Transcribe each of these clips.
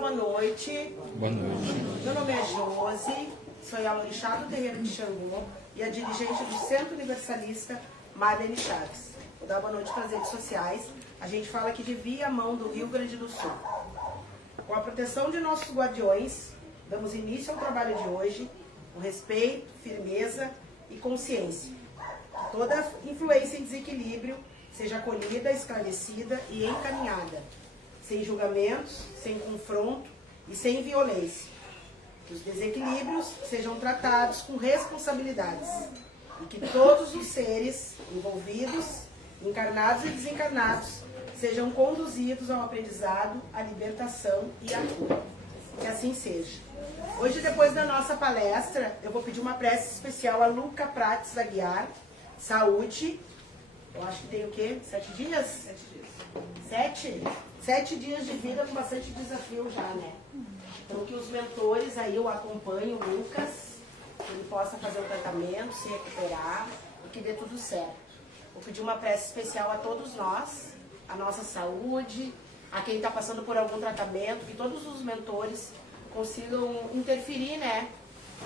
boa noite. Boa noite. Meu nome é Josi, sou a orixá do terreiro de Xangô e a dirigente do Centro Universalista Marlene Chaves. Vou dar boa noite para as redes sociais. A gente fala aqui de Viamão, do Rio Grande do Sul. Com a proteção de nossos guardiões, damos início ao trabalho de hoje com respeito, firmeza e consciência. Que toda influência e desequilíbrio seja acolhida, esclarecida e encaminhada, sem julgamentos, sem confronto e sem violência. Que os desequilíbrios sejam tratados com responsabilidades e que todos os seres envolvidos, encarnados e desencarnados, sejam conduzidos ao aprendizado, à libertação e à cura. Que assim seja. Hoje, depois da nossa palestra, eu vou pedir uma prece especial a Luca Prates Aguiar, saúde. Eu acho que tem o quê? 7 dias? 7 dias. 7 dias de vida com bastante desafio já, né? Então que os mentores aí o acompanhem, o Lucas, que ele possa fazer o tratamento, se recuperar e que dê tudo certo. Vou pedir uma prece especial a todos nós, a nossa saúde, a quem está passando por algum tratamento, que todos os mentores consigam interferir, né?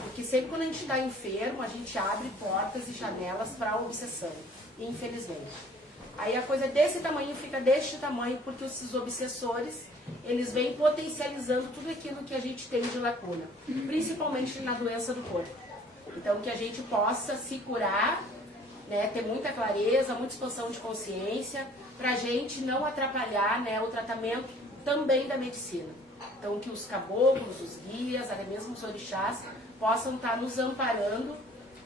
Porque sempre quando a gente está enfermo, a gente abre portas e janelas para a obsessão, infelizmente. Aí a coisa desse tamanho fica deste tamanho, porque esses obsessores, eles vêm potencializando tudo aquilo que a gente tem de lacuna, principalmente na doença do corpo. Então que a gente possa se curar, né, ter muita clareza, muita expansão de consciência, para a gente não atrapalhar, né, o tratamento também da medicina. Então que os caboclos, os guias, até mesmo os orixás, possam estar nos amparando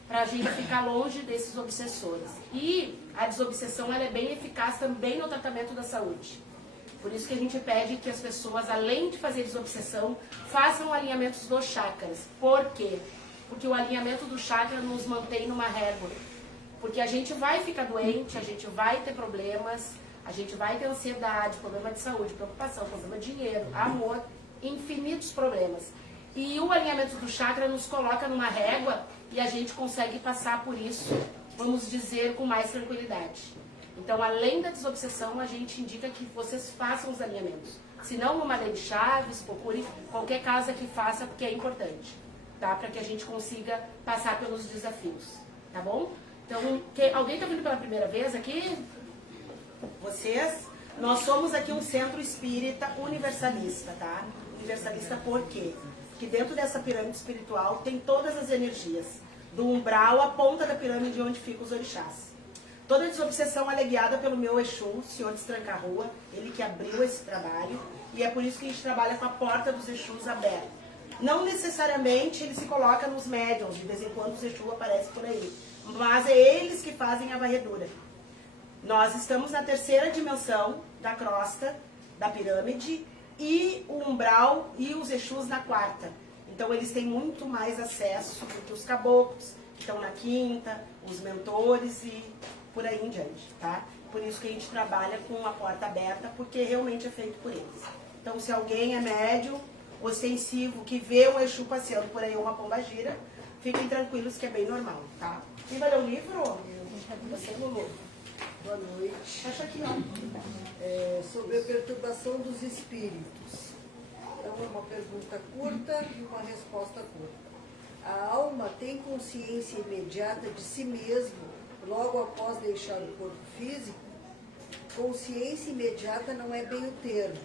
para a gente ficar longe desses obsessores. E a desobsessão ela é bem eficaz também no tratamento da saúde. Por isso que a gente pede que as pessoas, além de fazer desobsessão, façam alinhamentos dos chakras. Por quê? Porque o alinhamento do chakra nos mantém numa régua. Porque a gente vai ficar doente, a gente vai ter problemas, a gente vai ter ansiedade, problema de saúde, preocupação, problema de dinheiro, amor, infinitos problemas. E o alinhamento do chakra nos coloca numa régua e a gente consegue passar por isso, vamos dizer, com mais tranquilidade. Então, além da desobsessão, a gente indica que vocês façam os alinhamentos. Se não, no Marlene Chaves, procure qualquer casa que faça, porque é importante, tá? Para que a gente consiga passar pelos desafios, tá bom? Então, alguém está vindo pela primeira vez aqui? Vocês? Nós somos aqui um centro espírita universalista, tá? Universalista por quê? Que dentro dessa pirâmide espiritual tem todas as energias, do umbral à ponta da pirâmide onde ficam os orixás. Toda desobsessão é guiada pelo meu Exu, Senhor Destranca-Rua, ele que abriu esse trabalho, e é por isso que a gente trabalha com a porta dos Exus aberta. Não necessariamente ele se coloca nos médiuns, de vez em quando os Exus aparecem por aí, mas é eles que fazem a varredura. Nós estamos na terceira dimensão da crosta, da pirâmide, e o umbral e os Exus na quarta. Então eles têm muito mais acesso do que os caboclos, que estão na quinta, os mentores e por aí em diante, tá? Por isso que a gente trabalha com a porta aberta, porque realmente é feito por eles. Então se alguém é médium, ostensivo, que vê um Exu passeando por aí, uma pombagira, fiquem tranquilos que é bem normal, tá? Quem vai ler o livro? Você, Lulu. Boa noite. Acho aqui, ó. Sobre a perturbação dos espíritos. Então, é uma pergunta curta e uma resposta curta. A alma tem consciência imediata de si mesmo logo após deixar o corpo físico? Consciência imediata não é bem o termo.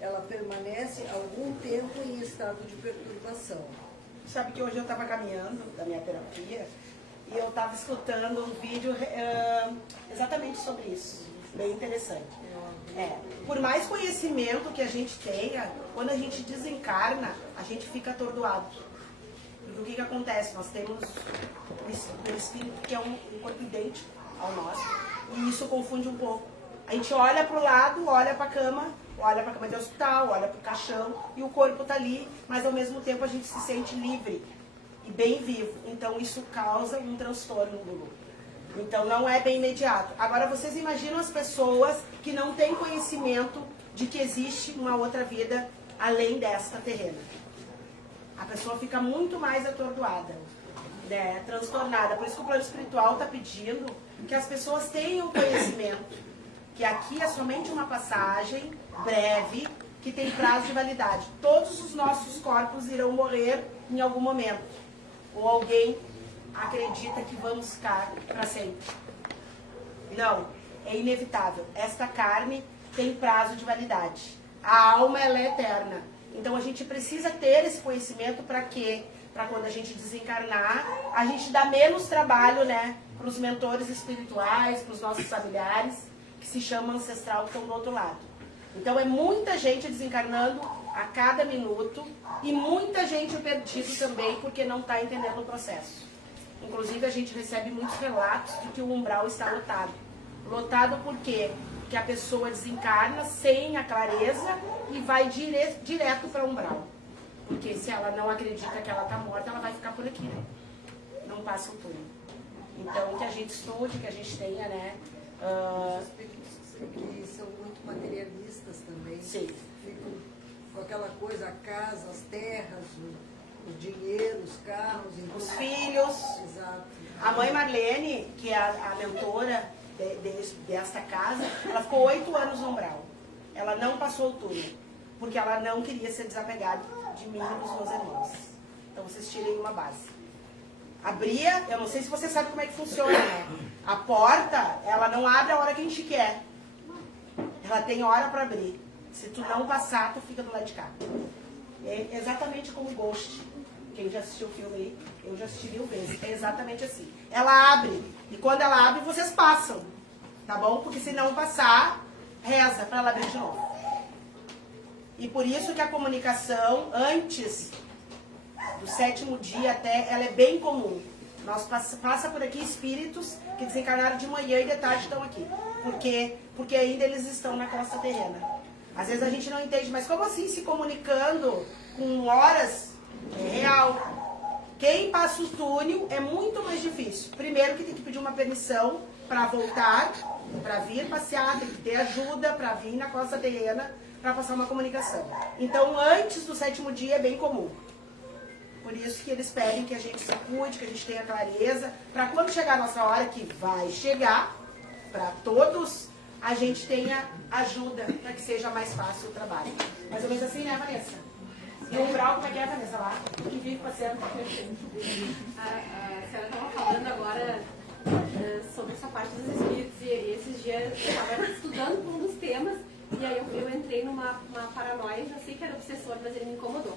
Ela permanece algum tempo em estado de perturbação. Sabe que hoje eu estava caminhando da minha terapia e eu estava escutando um vídeo exatamente sobre isso. Bem interessante. Por mais conhecimento que a gente tenha, quando a gente desencarna, a gente fica atordoado. Porque o que acontece? Nós temos um espírito que é um corpo idêntico ao nosso, e isso confunde um pouco. A gente olha para o lado, olha para a cama de hospital, olha para o caixão, e o corpo está ali, mas ao mesmo tempo a gente se sente livre e bem vivo. Então isso causa um transtorno no grupo. Então não é bem imediato. Agora vocês imaginam as pessoas que não têm conhecimento de que existe uma outra vida além desta terrena. A pessoa fica muito mais atordoada, né, transtornada. Por isso que o plano espiritual está pedindo que as pessoas tenham conhecimento, que aqui é somente uma passagem breve, que tem prazo de validade. Todos os nossos corpos irão morrer em algum momento. Ou alguém acredita que vamos ficar para sempre. Não, é inevitável. Esta carne tem prazo de validade. A alma, ela é eterna. Então a gente precisa ter esse conhecimento para quê? Para quando a gente desencarnar, a gente dá menos trabalho, né? Para os mentores espirituais, para os nossos familiares, que se chama ancestral, que estão do outro lado. Então é muita gente desencarnando a cada minuto e muita gente perdida também porque não está entendendo o processo. Inclusive a gente recebe muitos relatos de que o umbral está lotado. Lotado por quê? Porque a pessoa desencarna sem a clareza e vai direto para o umbral. Porque se ela não acredita que ela está morta, ela vai ficar por aqui, né? Não passa o túnel. Então que a gente estude, que a gente tenha, né? Os espíritos que são muito materialistas também. Sim. Ficam com aquela coisa, a casa, as terras, o dinheiro, os carros, Os filhos. Exato. A mãe Marlene, que é a mentora desta casa, ela ficou 8 anos no umbral. Ela não passou o túnel, porque ela não queria ser desapegada de mim e dos meus irmãos. Então vocês tirem uma base. Abria, eu não sei se você sabe como é que funciona, né? A porta, ela não abre a hora que a gente quer. Ela tem hora para abrir. Se tu não passar, tu fica do lado de cá. É exatamente como Ghost. Quem já assistiu o filme aí, eu já assisti 1000 vezes. É exatamente assim. Ela abre. E quando ela abre, vocês passam. Tá bom? Porque se não passar, reza para ela abrir de novo. E por isso que a comunicação, antes do 7º dia até, ela é bem comum. Nós passa por aqui espíritos que desencarnaram de manhã e de tarde estão aqui. Por quê? Porque ainda eles estão na costa terrena. Às vezes a gente não entende, mas como assim se comunicando com horas? É real. Quem passa o túnel é muito mais difícil. Primeiro que tem que pedir uma permissão para voltar, para vir passear, tem que ter ajuda para vir na costa terrena para passar uma comunicação. Então antes do 7º dia é bem comum. Por isso que eles pedem que a gente se cuide, que a gente tenha clareza, para quando chegar a nossa hora, que vai chegar, para todos, a gente tenha ajuda, para que seja mais fácil o trabalho. Mais ou menos assim, né, Vanessa? E o umbral, como é que é, Vanessa, lá? O que vive passeando? A senhora estava falando agora sobre essa parte dos espíritos, e esses dias eu estava estudando um dos temas, e aí eu entrei numa paranoia, já sei que era obsessor, mas ele me incomodou.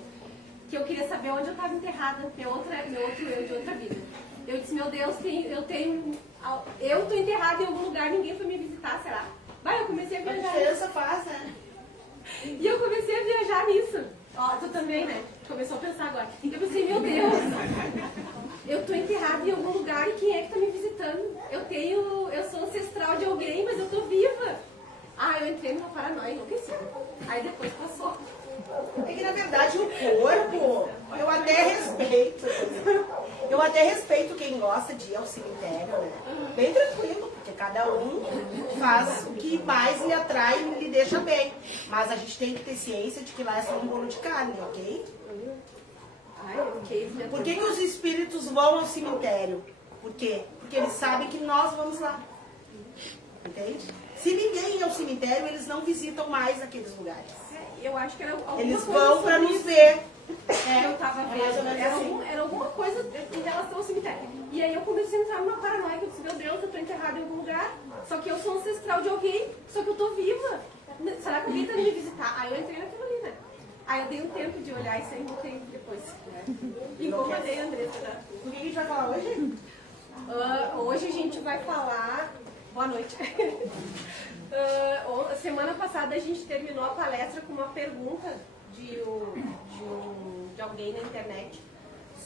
Que eu queria saber onde eu estava enterrada, meu outro eu de outra vida. Eu disse, meu Deus, eu estou enterrada em algum lugar, ninguém foi me visitar, será? Vai, eu comecei a viajar. A diferença faz, né? E eu comecei a viajar nisso. Ó, tu também, né? Começou a pensar agora. Eu pensei, meu Deus, eu estou enterrada em algum lugar e quem é que está me visitando? Eu sou ancestral de alguém, mas eu estou viva. Ah, eu entrei numa paranoia, enlouqueci. Aí depois passou. É que na verdade o corpo, eu até respeito quem gosta de ir ao cemitério, né? Bem tranquilo, porque cada um faz o que mais lhe atrai e lhe deixa bem. Mas a gente tem que ter ciência de que lá é só um bolo de carne, ok? Por que os espíritos vão ao cemitério? Por quê? Porque eles sabem que nós vamos lá. Entende? Se ninguém ir ao cemitério, eles não visitam mais aqueles lugares. Eu acho que era alguma eles coisa vão para nos isso. ver. Eu tava vendo, era alguma coisa em relação ao cemitério. E aí eu comecei a entrar numa paranoia, que eu disse, meu Deus, eu tô enterrada em algum lugar, só que eu sou ancestral de alguém, só que eu tô viva. Será que alguém tá me visitar? Aí eu entrei naquilo ali, né? Aí eu dei um tempo de olhar isso aí, voltei depois. Incomodei a Andressa. O que a gente vai falar hoje? Hoje a gente vai falar... Boa noite. Semana passada a gente terminou a palestra com uma pergunta de alguém na internet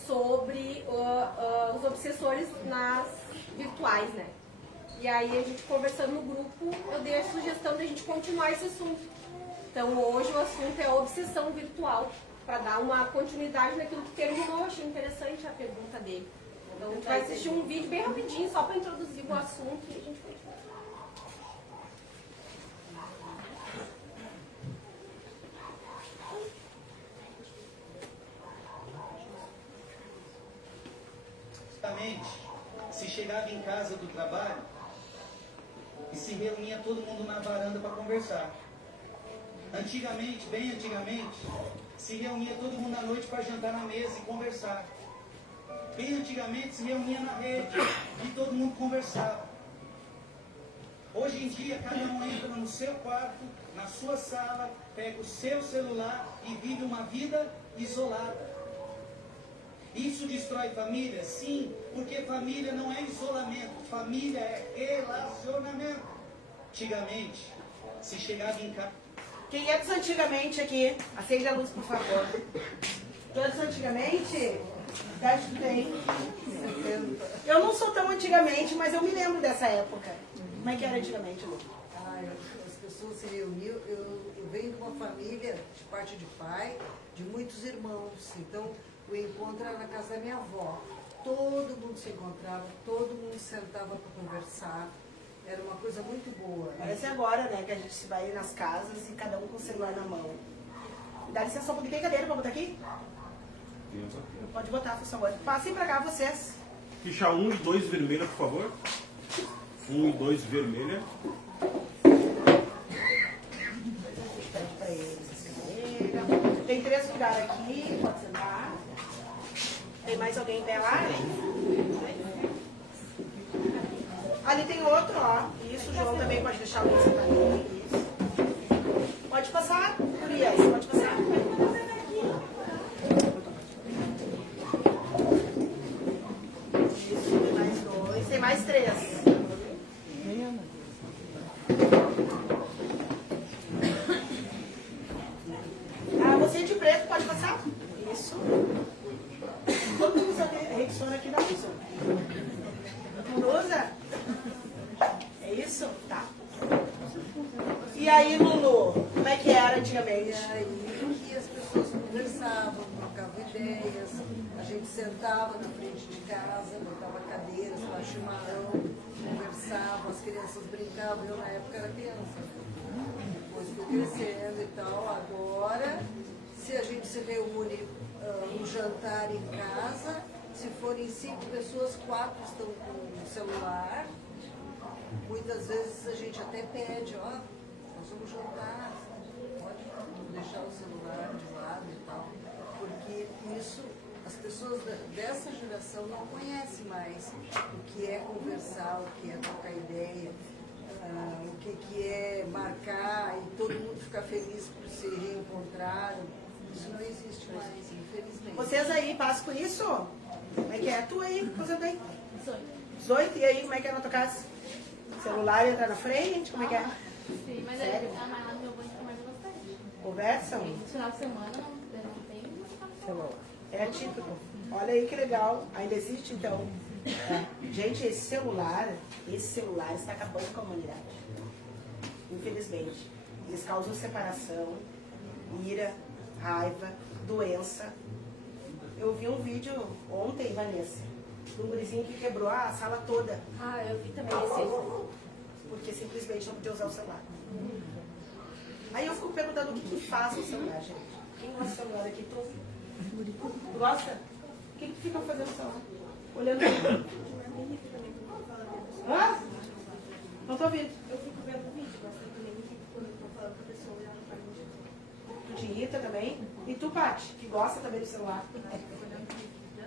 sobre os obsessores nas virtuais, né? E aí a gente conversando no grupo, eu dei a sugestão de a gente continuar esse assunto. Então hoje o assunto é a obsessão virtual, para dar uma continuidade naquilo que terminou. Achei interessante a pergunta dele. Então a gente vai assistir um vídeo bem rapidinho, só para introduzir o assunto e a gente vai. Se chegava em casa do trabalho e se reunia todo mundo na varanda para conversar. Antigamente, bem antigamente, se reunia todo mundo à noite para jantar na mesa e conversar. Bem antigamente se reunia na rede e todo mundo conversava. Hoje em dia, cada um entra no seu quarto, na sua sala, pega o seu celular e vive uma vida isolada. Isso destrói família? Sim, porque família não é isolamento, família é relacionamento. Antigamente, se chegava em casa... Quem é dos antigamente aqui? Acende a luz, por favor. Todos antigamente? Acho que tem. Eu não sou tão antigamente, mas eu me lembro dessa época. Como é que era antigamente, Lu? As pessoas se reuniam. Eu venho de uma família, de parte de pai, de muitos irmãos. Então, o encontro era na casa da minha avó. Todo mundo se encontrava, todo mundo sentava para conversar. Era uma coisa muito boa. Parece agora, né, que a gente vai nas casas e cada um com o celular na mão. Dá licença só um pouquinho, tem cadeira pra botar aqui? Pode botar, por favor. Passem pra cá, vocês. Ficha 1 e 2 vermelha, por favor. 1 e 2 vermelha. Pede pra eles essa cadeira. Tem 3 lugares aqui, pode sentar. Tem mais alguém em pé lá? Ali tem outro, ó. Isso, o João também pode deixar alguém sentar ali. Isso. Pode passar, Urias, pode passar. Isso, tem mais 2, tem mais 3. Ah, você de preto pode passar? Isso. Todo mundo usa Rexona aqui, não usa. Não usa? É isso? Tá. E aí, Lulu, como é que era antigamente? E aí que as pessoas conversavam, trocavam ideias, a gente sentava na frente de casa, botava cadeiras, lá chimarrão, conversava, as crianças brincavam. Eu na época era criança. Depois fui crescendo e tal. Agora, se a gente se reúne um jantar em casa, se forem 5 pessoas, 4 estão com o celular. Muitas vezes a gente até pede, ó, nós vamos jantar, pode deixar o celular de lado e tal, porque isso, as pessoas dessa geração não conhecem mais o que é conversar, o que é trocar ideia, o que é marcar e todo mundo ficar feliz por se reencontrar. Isso não existe mais, infelizmente. Vocês aí passam por isso? Como é que é? Tu aí, aposenta aí? 18. E aí, como é que é na tua casa? Celular entra na frente? Como é que é? Sim, mas Sério? a lá no meu banco mais bastante. Conversam? No final de semana não tem celular. É típico. Olha aí que legal. Ainda existe, então. Gente, esse celular está acabando com a humanidade. Infelizmente. Eles causam separação, ira, raiva, doença. Eu vi um vídeo ontem, Vanessa, de um gurizinho que quebrou a sala toda. Ah, eu vi também esse. Porque simplesmente não podia usar o celular. Aí eu fico perguntando o que faz o celular, gente. Quem gosta do celular aqui? Tu gosta? O que fica fazendo no celular? Olhando. Hã? Não tô ouvindo. Eu fico vendo o vídeo, mas também quando eu tô falando com a pessoa, ela não para de... Tu te irrita também? E tu, Paty, que gosta também do celular?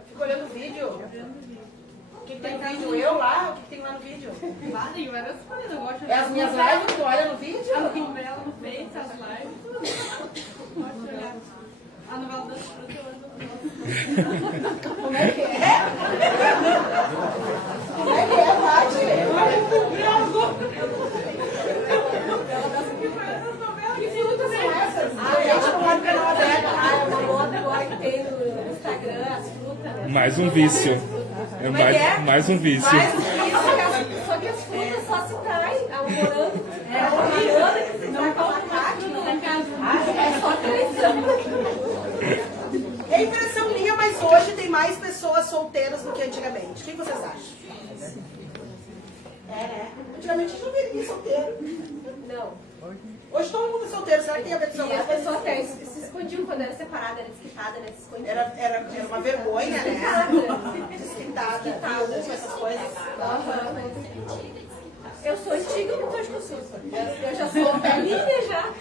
Fica olhando o vídeo? O que tem no vídeo? Eu lá? O que tem lá no vídeo? Lá tem várias coisas, eu gosto de É as minhas lives que tu olha no vídeo? a novela no Face, as lives, tudo. Gosto de olhar. A novela das frutas eu ando. Como é que é? Como é que é, Paty? Que frutas são essas? Ah, gente, não vai canal aberto. Ah, é uma moda agora que tem no Instagram, as frutas, né? Mais um vício. É Como é que é? mais um vício. Mais um vício. Só que as frutas só se traem. O morango, a banana, não com abacate, não é casa. É só traição. É impressão minha, mas hoje tem mais pessoas solteiras do que antigamente. O que vocês acham? É, né? Antigamente a gente não via ninguém solteiro. Não. Hoje todo mundo é solteiro. Será que tem a ver com E as celular? pessoas até se escondiam quando era separada, era desquitada, né? Se escondia. Era uma vergonha, né? Desquitada, viúva, essas coisas. Eu sou antiga, mas acho que eu sou. Eu já sou velhinha já.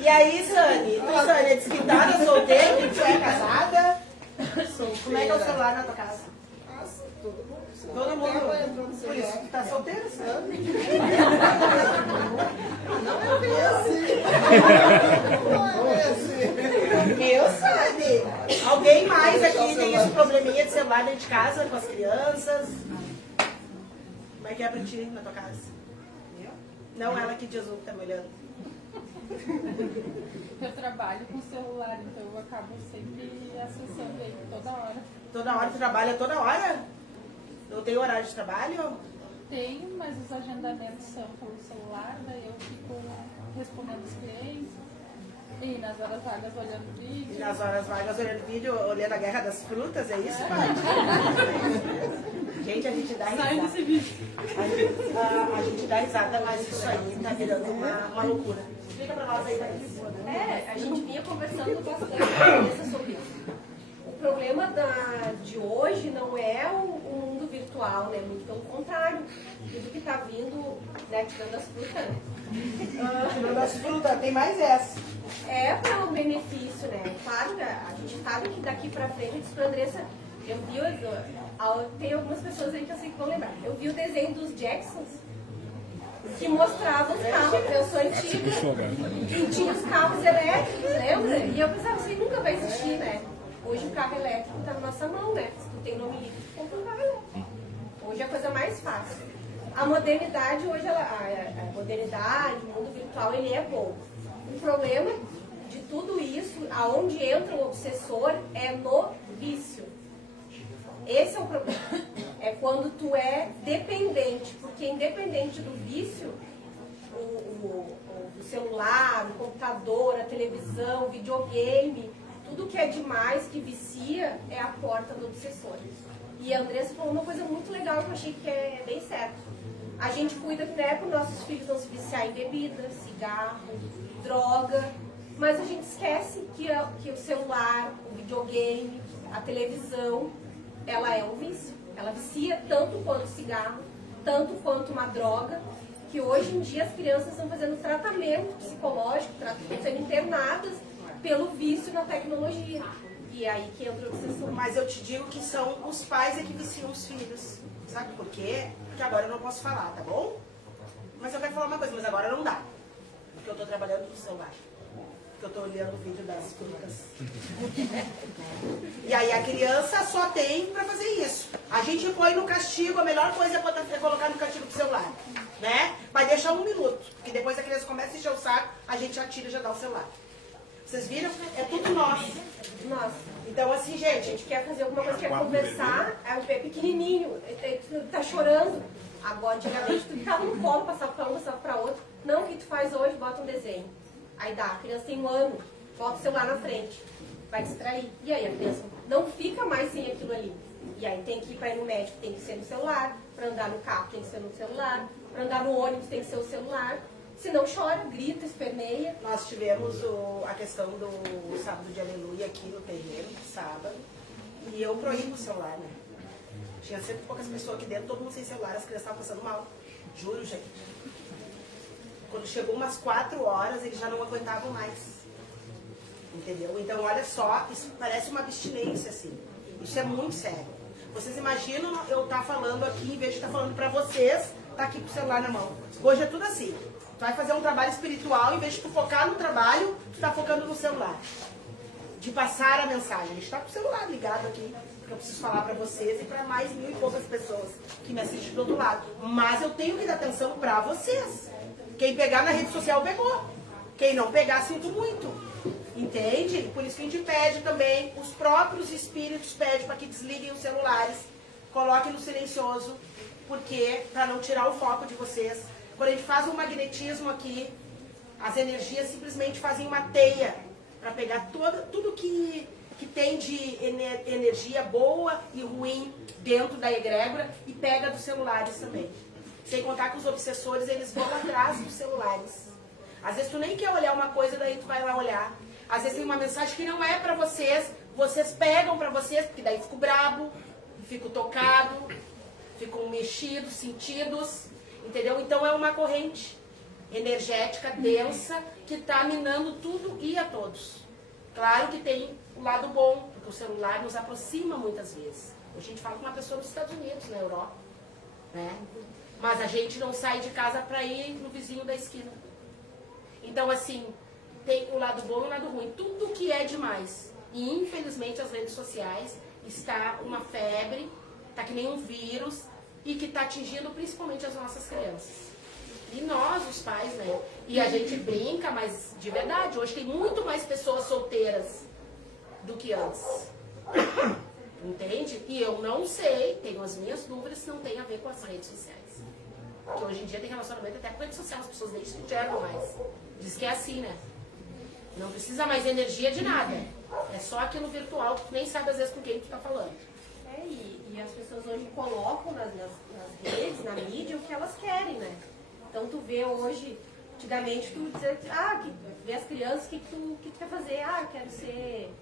E aí, Sani? Tu, Sani, é desquitada, solteira, tu é casada? Como é que é o celular na tua casa? Todo mundo. Por isso que tu tá solteira, Sani? Não é bem assim. Não é assim. Meu, Sani. Alguém mais aqui tem esse probleminha de celular dentro de casa com as crianças? Como é que é pra ti na tua casa? Não ela que diz o que tá me olhando. Eu trabalho com celular, então eu acabo sempre acessando ele toda hora. Toda hora tu trabalha toda hora? Não tem horário de trabalho? Tenho, mas os agendamentos são pelo celular, daí eu fico respondendo os clientes. E nas horas vagas olhando E vídeo. nas horas vagas olhando vídeo, olhando a Guerra das Frutas, é isso, Paty? Gente, a gente dá Sai risada. desse vídeo. A gente dá risada, mas isso aí tá virando uma loucura. Explica pra nós aí, Thaís. A gente vinha conversando bastante com a Vanessa sobre isso. O problema de hoje não é o mundo virtual, né? Muito pelo contrário. Tudo que está vindo, né, tirando as frutas, né? Tirando as frutas, tem mais essa. É para um benefício, né? Claro, a gente sabe que daqui para frente, eu disse pra Andressa, tem algumas pessoas aí que eu sei que vão lembrar. Eu vi o desenho dos Jacksons, que mostrava os carros, a pessoa antiga, que tinha os carros elétricos, lembra? E eu pensava, isso aí nunca vai existir, né? Hoje o carro elétrico está na nossa mão, né? Se tu tem nome livre, tu compra um carro elétrico. Hoje é a coisa mais fácil. A modernidade hoje, a modernidade, o mundo virtual, ele é bom. O problema de tudo isso, aonde entra o obsessor, é no vício. Esse é o problema. É quando tu é dependente, porque independente do vício, o celular, o computador, a televisão, o videogame, tudo que é demais, que vicia, é a porta do obsessor. E a Andressa falou uma coisa muito legal que eu achei que é bem certo. A gente cuida, né, para os nossos filhos não se viciar em bebida, cigarro, droga, mas a gente esquece que o celular, o videogame, a televisão, ela é um vício. Ela vicia tanto quanto cigarro, tanto quanto uma droga, que hoje em dia as crianças estão fazendo tratamento psicológico, estão sendo internadas pelo vício na tecnologia. E é aí que entra o obsessor. Mas eu te digo que são os pais é que viciam os filhos. Sabe por quê? Porque agora eu não posso falar, tá bom? Mas eu quero falar uma coisa, mas agora não dá. Porque eu tô trabalhando no celular. Porque eu tô olhando o vídeo das frutas. E aí a criança só tem pra fazer isso. A gente põe no castigo, a melhor coisa é colocar no castigo do celular. Né? Vai deixar 1 minuto. Porque depois a criança começa a encher o saco, a gente já tira e já dá o celular. Vocês viram? É tudo nosso. Nossa. Então, assim, gente, A gente quer fazer alguma coisa, quer conversar, é pequenininho, tá chorando. Agora, antigamente, tu ficava no colo, passava pra um, passava pra outro. Não, o que tu faz hoje? Bota um desenho. Aí dá, a criança tem 1 ano, bota o celular na frente, vai distrair. E aí a criança não fica mais sem aquilo ali. E aí tem que ir pra ir no médico, tem que ser no celular, pra andar no carro tem que ser no celular, pra andar no ônibus tem que ser o celular. Se não chora, grita, esperneia. nós tivemos a questão do sábado de aleluia aqui no terreiro, sábado, e eu proíbo o celular, né? Tinha 100 e poucas pessoas aqui dentro, todo mundo sem celular, as crianças estavam passando mal. Juro, gente. Quando chegou umas 4 horas, eles já não aguentavam mais. Entendeu? Então, olha só, isso parece uma abstinência, assim. Isso é muito sério. Vocês imaginam eu estar falando aqui, em vez de estar falando pra vocês, tá aqui com o celular na mão. Hoje é tudo assim. Tu vai fazer um trabalho espiritual, em vez de tu focar no trabalho, tu tá focando no celular. De passar a mensagem. A gente tá com o celular ligado aqui, porque eu preciso falar pra vocês e pra mais 1000 e poucas pessoas que me assistem do outro lado. Mas eu tenho que dar atenção pra vocês. Quem pegar na rede social, pegou. Quem não pegar, sinto muito. Entende? Por isso que a gente pede também, os próprios espíritos pedem para que desliguem os celulares, coloquem no silencioso, porque para não tirar o foco de vocês. Quando a gente faz um magnetismo aqui, as energias simplesmente fazem uma teia para pegar tudo que tem de energia boa e ruim dentro da egrégora e pega dos celulares também. Sem contar que os obsessores, eles vão atrás dos celulares. Às vezes tu nem quer olhar uma coisa, daí tu vai lá olhar. Às vezes tem uma mensagem que não é pra vocês, vocês pegam pra vocês, porque daí fico brabo, fico tocado, ficam mexidos, sentidos, entendeu? Então é uma corrente energética densa que está minando tudo e a todos. Claro que tem o lado bom, porque o celular nos aproxima muitas vezes. Hoje a gente fala com uma pessoa nos Estados Unidos, na Europa, né? Mas a gente não sai de casa para ir no vizinho da esquina. Então, assim, tem o lado bom e o lado ruim. Tudo que é demais. E, infelizmente, as redes sociais está uma febre, está que nem um vírus, e que está atingindo principalmente as nossas crianças. E nós, os pais, né? E a gente brinca, mas de verdade, hoje tem muito mais pessoas solteiras do que antes. Entende? E eu não sei, tenho as minhas dúvidas se não tem a ver com as redes sociais. Porque hoje em dia tem relacionamento até com rede social, as pessoas nem se enxergam mais. Diz que é assim, né? Não precisa mais energia de nada. É só aquilo virtual que tu nem sabe às vezes com quem tu tá falando. E as pessoas hoje colocam nas redes, na mídia, o que elas querem, né? Então tu vê hoje, antigamente tu dizia, vê as crianças, o que tu quer fazer? Eu quero ser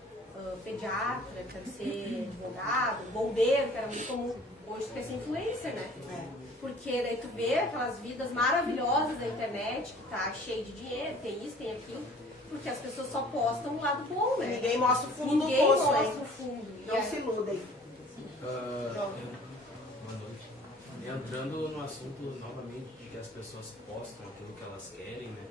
pediatra, quero ser advogado, bombeiro, que era muito comum. Hoje tu quer ser influencer, né? Porque daí tu vê aquelas vidas maravilhosas da internet, que tá cheio de dinheiro, tem isso, tem aquilo, porque as pessoas só postam o lado bom, né? Ninguém mostra o fundo Ninguém do poço, mostra hein? o fundo. Não se iludem. Boa noite. Entrando no assunto novamente de que as pessoas postam aquilo que elas querem, né?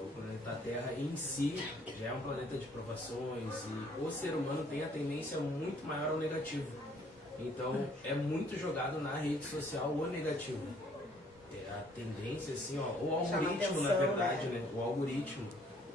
O planeta Terra em si já é um planeta de provações e o ser humano tem a tendência muito maior ao negativo. Então é muito jogado na rede social o negativo. A tendência, assim, o algoritmo, na verdade, né? O algoritmo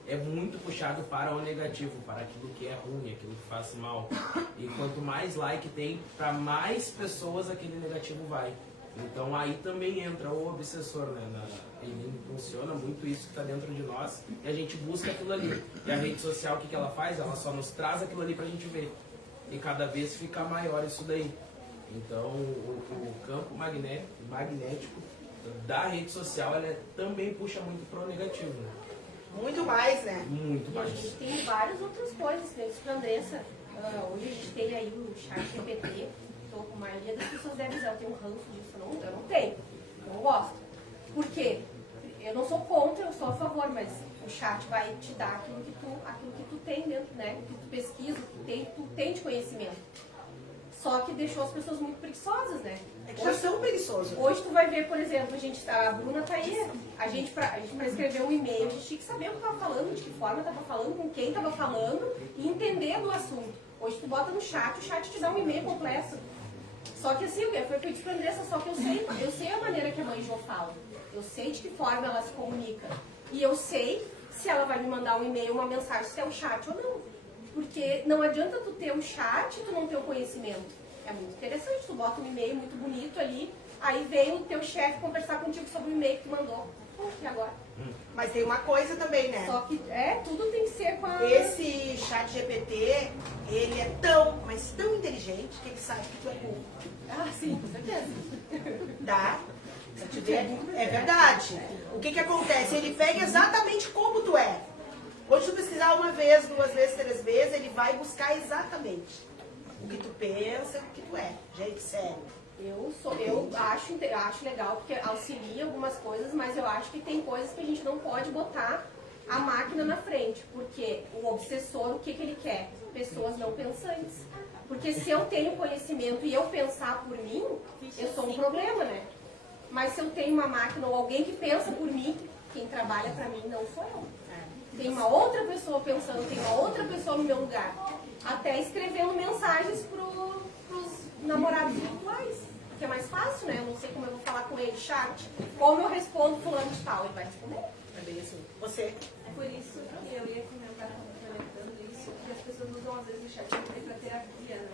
é muito puxado para o negativo, para aquilo que é ruim, aquilo que faz mal. E quanto mais like tem, para mais pessoas aquele negativo vai. Então aí também entra o obsessor, né? Ele funciona muito isso que está dentro de nós e a gente busca aquilo ali. E a rede social, o que ela faz? Ela só nos traz aquilo ali para a gente ver. E cada vez fica maior isso daí. Então o campo magnético da rede social ela também puxa muito para o negativo, né? Muito mais, né? Muito E a mais. gente tem várias outras coisas, que isso que a Andressa, hoje a gente tem aí o chat GPT, então a maioria das pessoas deve dizer, eu tenho um ranço disso, eu não tenho, eu não gosto. Por quê? Eu não sou contra, eu sou a favor, mas o chat vai te dar aquilo que tu tem dentro, né? O que tu pesquisa, o que tu tem de conhecimento. Só que deixou as pessoas muito preguiçosas, né? É que já são preguiçosos. Hoje tu vai ver, por exemplo, a Bruna tá aí, a gente pra escrever um e-mail, a gente tinha que saber o que tava falando, de que forma tava falando, com quem tava falando e entender do assunto. Hoje tu bota no chat, o chat te dá um e-mail completo. Só que assim, foi feito pra Andressa, só que eu sei a maneira que a mãe Jo fala. Eu sei de que forma ela se comunica. E eu sei se ela vai me mandar um e-mail, uma mensagem, se é um chat ou não. Porque não adianta tu ter um chat e tu não ter o conhecimento. É muito interessante, tu bota um e-mail muito bonito ali, aí vem o teu chefe conversar contigo sobre o e-mail que tu mandou. E agora? Mas tem uma coisa também, né? Só que tudo tem que ser com a... Esse chat GPT, ele é tão, mas tão inteligente que ele sabe que tu é burro. Ah, sim, com certeza. Tá? Pra te ver, é verdade. O que acontece? Ele pega exatamente como tu é. Hoje tu pesquisar uma vez, 2 vezes, 3 vezes, ele vai buscar exatamente o que tu pensa, o que tu é. Gente, sério. Eu acho legal, porque auxilia algumas coisas, mas eu acho que tem coisas que a gente não pode botar a máquina na frente, porque o obsessor, o que ele quer? Pessoas não pensantes. Porque se eu tenho conhecimento e eu pensar por mim, eu sou um problema, né? Mas se eu tenho uma máquina ou alguém que pensa por mim, quem trabalha pra mim não sou eu. Tem uma outra pessoa pensando, tem uma outra pessoa no meu lugar. Até escrevendo mensagens pros namorados virtuais. Que é mais fácil, né? Eu não sei como eu vou falar com ele, chat. Como eu respondo fulano de tal, ele vai responder. É bem assim. Você? É por isso que eu ia comentar, complementando isso, que as pessoas usam às vezes o chat GPT para terapia, né?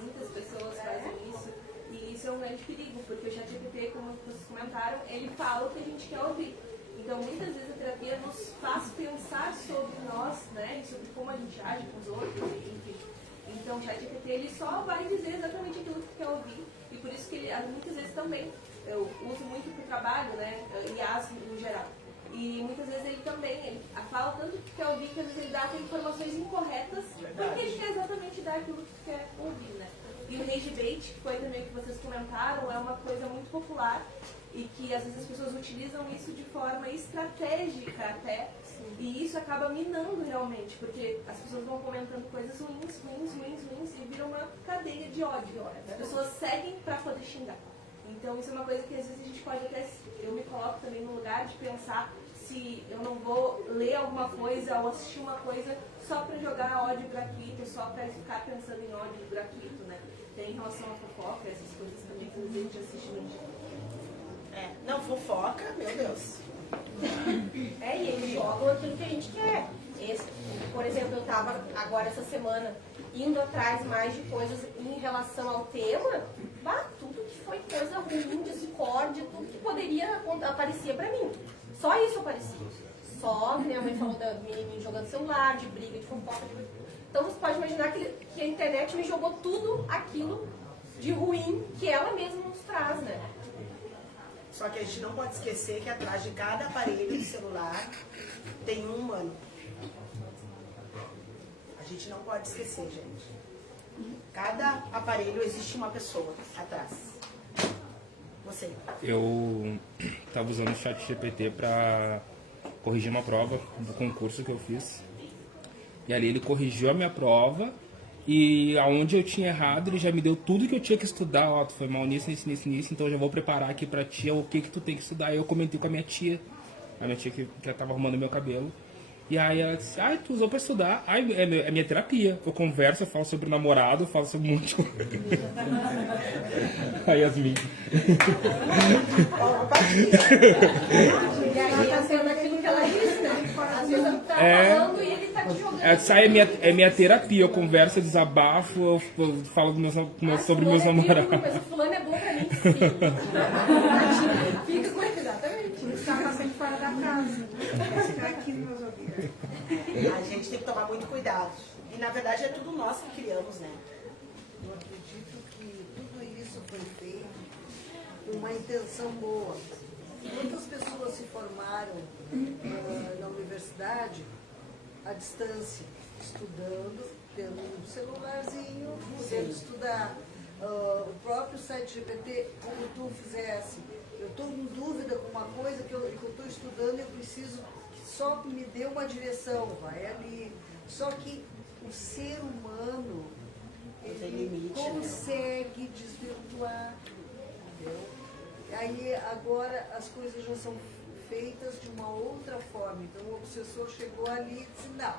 Muitas pessoas fazem isso. E isso é um grande perigo, porque o chat GPT, como vocês comentaram, ele fala o que a gente quer ouvir. Então, muitas vezes a terapia nos faz pensar sobre nós, né? E sobre como a gente age com os outros, enfim. Então, o ChatGPT, ele só vai dizer exatamente aquilo que tu quer ouvir. E por isso que ele, muitas vezes também, eu uso muito para o trabalho, né? IAs no geral. E muitas vezes ele também, ele fala tanto que tu quer ouvir, que às vezes ele dá informações incorretas, porque ele quer exatamente dar aquilo que tu quer ouvir, né? E o rage bait, que foi também que vocês comentaram, é uma coisa muito popular e que às vezes as pessoas utilizam isso de forma estratégica até, e isso acaba minando realmente, porque as pessoas vão comentando coisas ruins e viram uma cadeia de ódio. As pessoas seguem para poder xingar. Então isso é uma coisa que às vezes a gente pode até, eu me coloco também no lugar de pensar se eu não vou ler alguma coisa ou assistir uma coisa só para jogar ódio gratuito, só para ficar pensando em ódio gratuito, né? Tem em relação a fofoca, essas coisas também que a gente assiste no dia. Não, fofoca, meu Deus. E eles jogam aquilo que a gente quer. Por exemplo, eu estava agora essa semana indo atrás mais de coisas em relação ao tema, tudo que foi coisa ruim, discórdia, tudo que poderia aparecer pra mim. Só isso aparecia. Só, minha mãe falou da menininha jogando celular, de briga, de fofoca. Então você pode imaginar que a internet me jogou tudo aquilo de ruim que ela mesma nos traz, né? Só que a gente não pode esquecer que atrás de cada aparelho de celular tem um humano. A gente não pode esquecer, gente. Cada aparelho existe uma pessoa atrás. Você. Eu estava usando o ChatGPT para corrigir uma prova do concurso que eu fiz. E ali ele corrigiu a minha prova e aonde eu tinha errado ele já me deu tudo que eu tinha que estudar. Ó, tu foi mal nisso, então eu já vou preparar aqui pra tia o que tu tem que estudar. Aí eu comentei com a minha tia que tava arrumando meu cabelo. E aí ela disse, tu usou pra estudar. É minha terapia. Eu converso, eu falo sobre o namorado, eu falo sobre um monte de coisa. A Yasmin. E aí tá sendo aquilo que ela disse, né? Às vezes ela tá falando e ele tá te jogando. É minha terapia. Eu converso, eu desabafo, eu falo sobre meus namorados. Mas o fulano é bom pra mim, sim. Fica com ele, exatamente. Por isso que ela tá sempre fora da casa. Ficar aqui nos meus ouvidos. A gente tem que tomar muito cuidado. E na verdade é tudo nós que criamos, né? Eu acredito que tudo isso foi feito com uma intenção boa. Muitas pessoas se formaram na universidade à distância, estudando, tendo um celularzinho, podendo estudar. O próprio site GPT, como tu fizesse, eu estou em dúvida com uma coisa que eu estou estudando e eu preciso que só me dê uma direção, vai ali. Só que o ser humano, ele consegue desvirtuar, entendeu? Aí agora as coisas já são feitas de uma outra forma. Então o obsessor chegou ali e disse, não,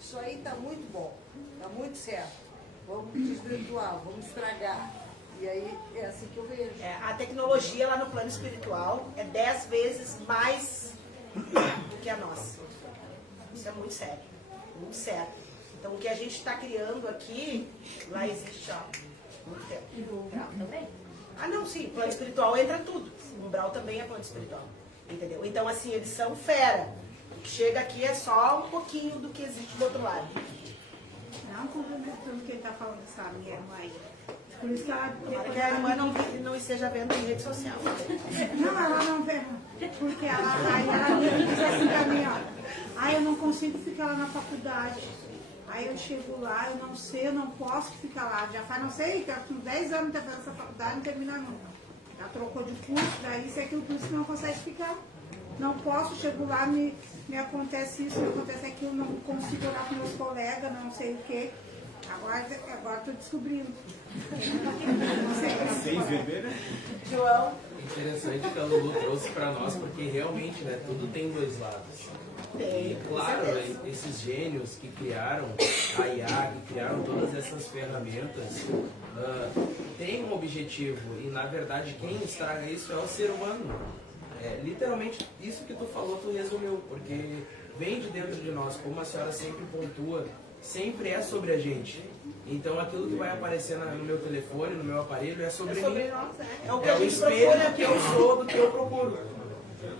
isso aí está muito bom, está muito certo. Vamos desvirtuar, vamos estragar. E aí é assim que eu vejo. A tecnologia lá no plano espiritual é 10 vezes mais do que a nossa. Isso é muito sério, muito sério. Então o que a gente está criando aqui, lá existe há muito tempo. E o umbral também? Não, sim, plano espiritual entra tudo. O umbral também é plano espiritual. Entendeu? Então assim, eles são fera. O que chega aqui é só um pouquinho do que existe do outro lado. Não complementando o que ele está falando dessa minha irmã aí. Por isso que ela... Tomara que a irmã não esteja vendo em rede social. Não, ela não vê. Porque ela diz assim pra mim, ó. Eu não consigo ficar lá na faculdade. Aí eu chego lá, eu não sei, eu não posso ficar lá. Já faz, não sei, com 10 anos de fazer essa faculdade, não termina nunca. Já trocou de curso, daí isso é aquilo, por isso que não consegue ficar. Não posso, chego lá, me acontece isso, me acontece aquilo, não consigo olhar com meus colegas, não sei o quê. Agora estou descobrindo. João? Interessante que a Lulu trouxe para nós, porque realmente, né, tudo tem dois lados. Tem. Claro, esses gênios que criaram a IA, que criaram todas essas ferramentas, têm um objetivo e, na verdade, quem estraga isso é o ser humano. Literalmente, isso que tu falou, tu resumiu, porque vem de dentro de nós, como a senhora sempre pontua, sempre é sobre a gente. Então, aquilo que vai aparecer no meu telefone, no meu aparelho, é sobre mim. Nós, é o que É a o gente espelho procura. que eu sou, do que eu procuro.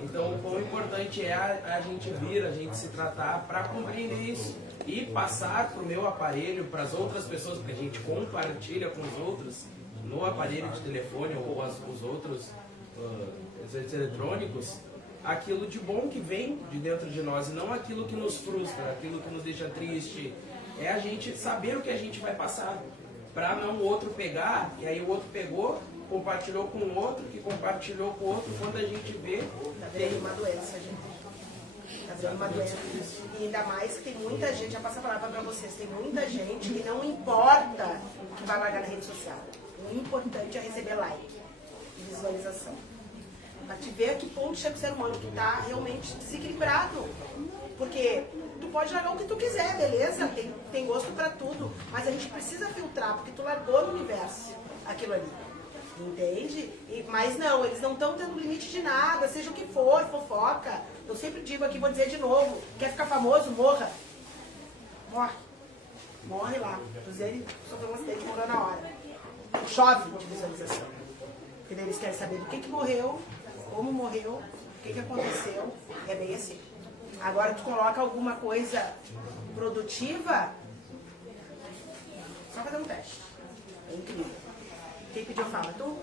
Então, o quão importante é a gente vir, a gente se tratar para compreender isso e passar para o meu aparelho, para as outras pessoas, porque a gente compartilha com os outros no aparelho de telefone ou os outros eletrônicos, aquilo de bom que vem de dentro de nós e não aquilo que nos frustra, aquilo que nos deixa triste. É a gente saber o que a gente vai passar. para não o outro pegar, e aí o outro pegou, compartilhou com o outro, que compartilhou com o outro, quando a gente vê, Tá vendo uma doença, gente. Tá vendo uma doença. E ainda mais que tem muita gente, já passa a palavra pra vocês, tem muita gente que não importa que vai largar na rede social. O importante é receber like e visualização. Pra te ver a que ponto chega o ser humano, que tá realmente desequilibrado. Porque tu pode largar o que tu quiser, beleza? Tem gosto pra tudo. Mas a gente precisa filtrar, porque tu largou no universo aquilo ali. Entende? Mas não, eles não estão tendo limite de nada, seja o que for, fofoca. Eu sempre digo aqui, vou dizer de novo, quer ficar famoso, morra. Morre. Morre lá. Ele sofreu um acidente, morreu na hora. Chove de visualização. Porque daí eles querem saber do que morreu, como morreu, o que aconteceu. É bem assim. Agora tu coloca alguma coisa produtiva, só fazer um teste. É incrível. Quem pediu fala? Tu?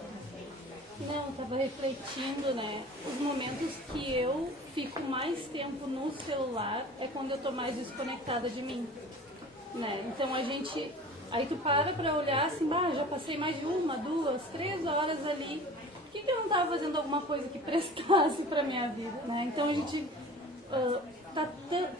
Não, estava refletindo, né? Os momentos que eu fico mais tempo no celular é quando eu tô mais desconectada de mim, né? Então a gente... Aí tu para olhar assim, já passei mais de 1, 2, 3 horas ali. Por que eu não estava fazendo alguma coisa que prestasse pra minha vida, né? Então a gente... tá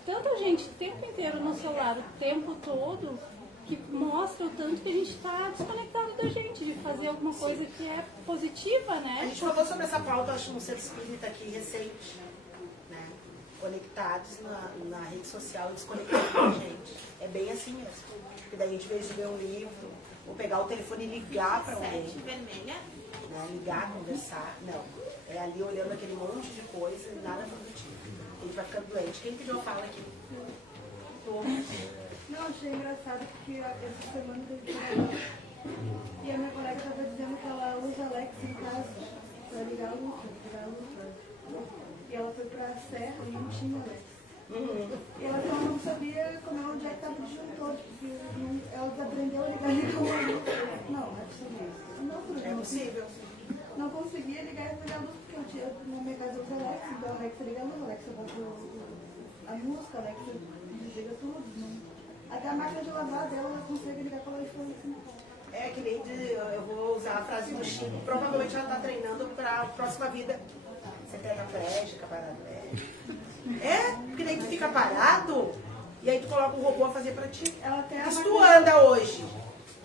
tanta gente o tempo inteiro no celular, o tempo todo, que mostra o tanto que a gente está desconectado da gente, de fazer alguma coisa que é positiva, né? A gente falou sobre essa pauta, acho, no Centro Espírita aqui recente, né? Conectados na rede social e desconectados da gente. É bem assim mesmo. Porque daí a gente, em vez de ler um livro, ou pegar o telefone e ligar para alguém. vermelha. Né? Ligar, conversar. Não. É ali olhando aquele monte de coisa e nada produtivo. A gente vai ficando doente. Quem pediu a fala aqui? Não, achei engraçado porque essa semana teve e a minha colega estava dizendo que ela usa Alexa em casa para ligar a luz. E ela foi para a serra e não tinha Alexa. E ela não sabia onde é que estava o disjuntor, porque ela aprendeu a ligar a luz. Não é possível isso. É possível. Não conseguia ligar e ligar a luz, porque eu tinha, na minha casa eu uso Alexa, então a Alexa liga a luz, a Alexa bota a música, a Alexa desliga tudo. Né? Até a máquina de lavar dela, ela consegue ligar pela assim. É que nem eu vou usar a frase do Chico. Provavelmente ela está treinando para a próxima vida. Você pega prédica, parado. Porque daí tu fica parado e aí tu coloca um robô a fazer para ti. Se tu anda hoje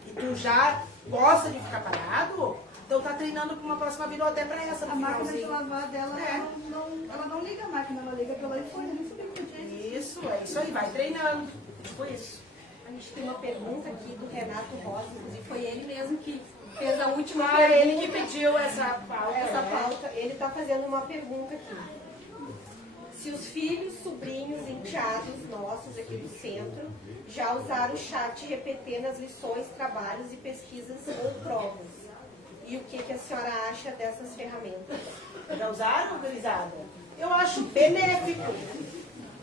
e tu já gosta de ficar parado, então tá treinando para uma próxima vida ou até para essa. A máquina de lavar dela, ela não liga a máquina, ela liga pelo iPhone. Eu nem sabia que tinha isso. É isso aí, vai treinando. Tipo isso. A gente tem uma pergunta aqui do Renato Rosa, inclusive foi ele mesmo que fez a última pergunta. Ele que pediu essa pauta. Ele está fazendo uma pergunta aqui. Se os filhos, sobrinhos, enteados nossos aqui do centro já usaram o chat GPT nas lições, trabalhos e pesquisas ou provas. E o que a senhora acha dessas ferramentas? Já usaram, gurizada? Eu acho benéfico.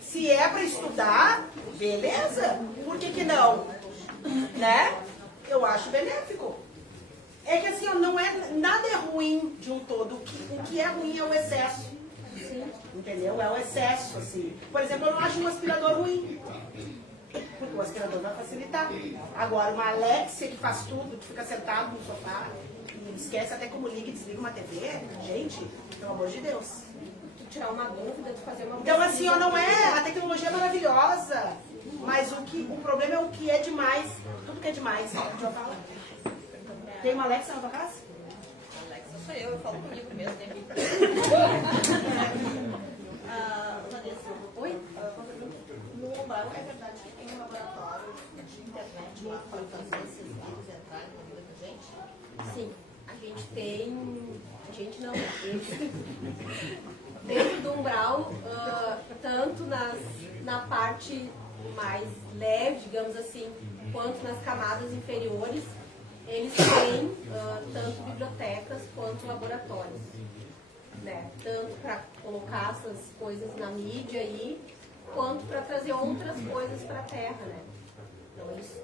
Se é para estudar, beleza. Por que não? Né? Eu acho benéfico. É que assim, não é, nada é ruim de um todo. O que é ruim é o excesso. Entendeu? É o excesso, assim. Por exemplo, eu não acho um aspirador ruim. Porque o aspirador vai facilitar. Agora, uma Alexia que faz tudo, que fica sentado no sofá, e esquece até como liga e desliga uma TV, gente, pelo amor de Deus. Tirar uma dúvida, de fazer uma Então assim, não é, a tecnologia é maravilhosa, mas o problema é o que é demais, tudo que é demais. Tem uma Alexa na tua casa? Alexa sou eu falo comigo mesmo, né? Vanessa, oi? No Umbral, é verdade que tem um laboratório de internet lá para fazer esses vírus entrarem na vida da gente? Sim, a gente tem, eles. Dentro do Umbral, tanto na parte mais leve, digamos assim, quanto nas camadas inferiores, eles têm tanto bibliotecas quanto laboratórios. Né? Tanto para colocar essas coisas na mídia aí, quanto para trazer outras coisas para a Terra. Né?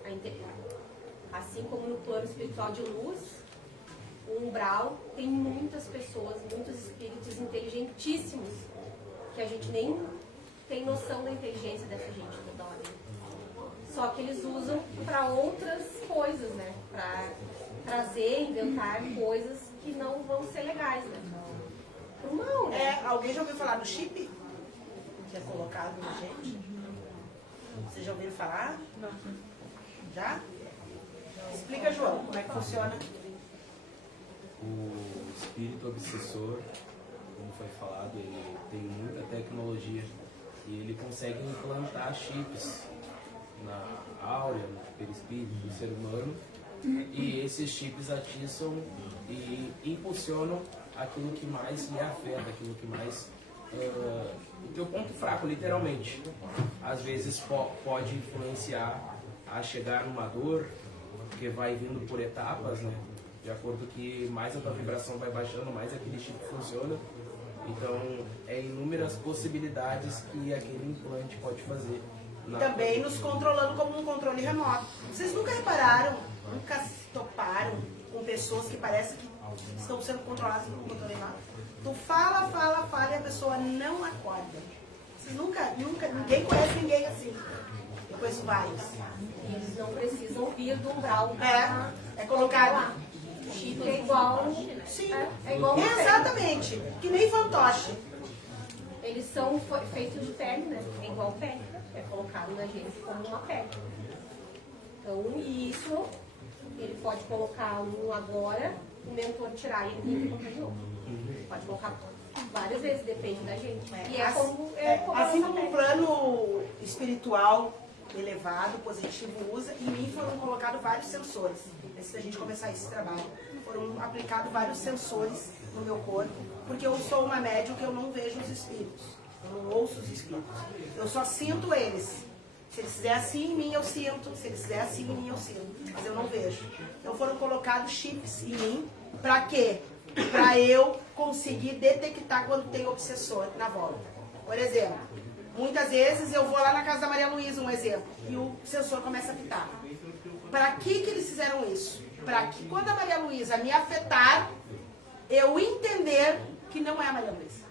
Então, assim como no plano espiritual de luz, o Umbral tem muitas pessoas, muitos espíritos inteligentíssimos, que a gente nem tem noção da inteligência dessa gente toda hora. Só que eles usam para outras coisas, né? Para inventar coisas que não vão ser legais, né? Pro mal, né? Alguém já ouviu falar do chip? Que é colocado na gente? Vocês já ouviram falar? Não. Já? Explica, João, como é que funciona. O espírito obsessor, como foi falado, ele tem muita tecnologia e ele consegue implantar chips na áurea, no perispírito do ser humano, e esses chips atiçam e impulsionam aquilo que mais lhe afeta, aquilo que mais o teu ponto fraco, literalmente. Às vezes pode influenciar a chegar numa dor, porque vai vindo por etapas, né? De acordo que mais a tua vibração vai baixando, mais aquele chip funciona. Então, inúmeras possibilidades que aquele implante pode fazer. Também nos controlando como um controle remoto. Vocês nunca repararam, nunca se toparam com pessoas que parecem que estão sendo controladas por um controle remoto? Tu fala e a pessoa não acorda. Vocês nunca, ninguém conhece ninguém assim. Depois vai. E eles não precisam vir do umbral. É colocado lá. O chip é igual. Sim, é igual. Exatamente. Que nem fantoche. Eles são feitos de pele, né? É igual pele. É colocado na gente como uma pele. Então, isso, ele pode colocar um agora, o mentor tirar e ele tem que colocar de novo. Pode colocar várias vezes, depende da gente. E assim como um plano espiritual elevado, positivo usa, em mim foram colocados vários sensores. Antes da gente começar esse trabalho, foram aplicados vários sensores no meu corpo, porque eu sou uma médium que eu não vejo os espíritos, eu não ouço os espíritos, eu só sinto eles. Se eles fizerem assim em mim, eu sinto, se eles fizerem assim em mim, eu sinto, mas eu não vejo. Então foram colocados chips em mim, pra quê? Para eu conseguir detectar quando tem obsessor na volta. Por exemplo, muitas vezes eu vou lá na casa da Maria Luísa, um exemplo, e o sensor começa a pitar. Para que eles fizeram isso? Para que quando a Maria Luísa me afetar, eu entender que não é a Maria Luísa.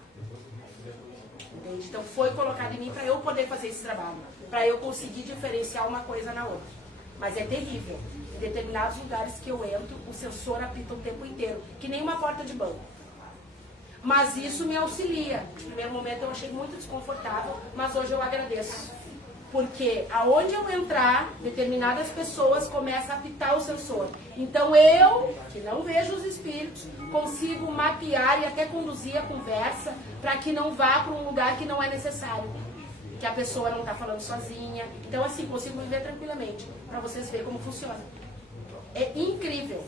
Entende? Então foi colocado em mim para eu poder fazer esse trabalho, para eu conseguir diferenciar uma coisa na outra. Mas é terrível. Em determinados lugares que eu entro, o sensor apita o tempo inteiro, que nem uma porta de banco. Mas isso me auxilia. No primeiro momento eu achei muito desconfortável, mas hoje eu agradeço. Porque aonde eu entrar, determinadas pessoas começam a apitar o sensor. Então eu, que não vejo os espíritos, consigo mapear e até conduzir a conversa para que não vá para um lugar que não é necessário. Que a pessoa não está falando sozinha. Então assim, consigo viver tranquilamente, para vocês verem como funciona. É incrível.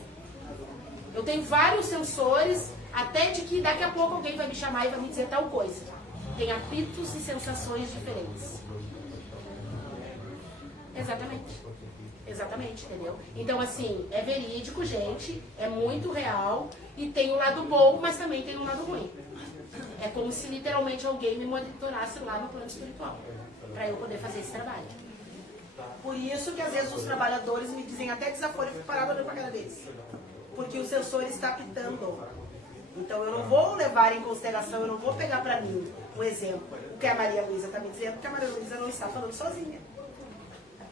Eu tenho vários sensores, até de que daqui a pouco alguém vai me chamar e vai me dizer tal coisa. Tem apitos e sensações diferentes. Exatamente, entendeu? Então assim, é verídico, gente, é muito real e tem um lado bom, mas também tem um lado ruim. É como se literalmente alguém me monitorasse lá no plano espiritual, para eu poder fazer esse trabalho. Por isso que às vezes os trabalhadores me dizem até desaforo, eu fico parada olhando pra cara deles. Porque o sensor está apitando. Então eu não vou levar em consideração, eu não vou pegar para mim um exemplo. O que a Maria Luísa está me dizendo, que a Maria Luísa não está falando sozinha.